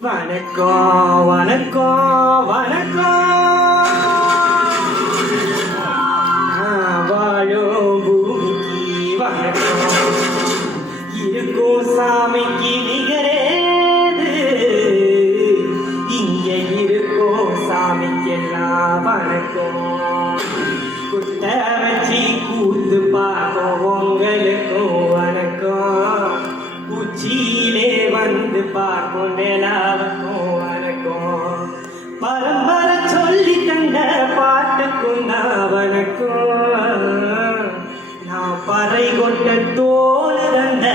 வணக்கம் வணக்கம் வணக்கம் வாழும் பூமிக்கு வணக்கம் இருக்கும் சாமிக்கு நிகரேது இங்க இருக்கும் சாமிக்கெல்லாம் வணக்கம் குட்ட வச்சு கூத்து பார்க்கும் உங்களுக்கும் வணக்கம் உச்சியிலே வந்து பார்க்கும் நிலாவுக்கும் வணக்கம் பரம்பரை சொல்லி தந்த பாட்டுக்கும் நான் வணக்கம் நான் பறை கொட்ட தோல் தந்த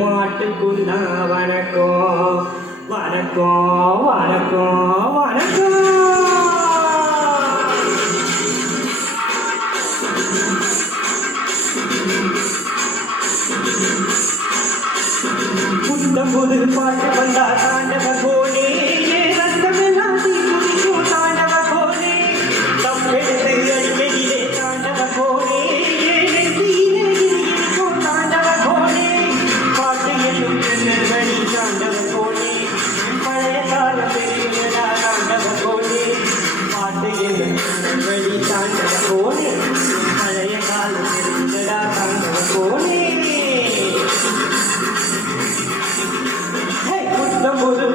மாட்டுக்கும் நான் வணக்கம் வணக்கம் வணக்கம் வணக்கம் புது பாட்டு வந்தா தாண்டவ கோனே ரத்தமெல்லாம் தீக்குதிக்கும் தாண்டவ கோனே தப்பெடுத்து அடிக்கடியிலே தாண்டவ கோனே நெத்தியிலே இருக்கும் தாண்டவ கோனே பாட்டு என்னும் திருநெல்வேலி தாண்டவ கோனே பழைய கால பெரியடா தாண்டவ கோனே பாட்டு என்னும் திருநெல்வேலி தாண்டவ கோனே பழைய கால பெரியடா தாண்டவ கோனே புது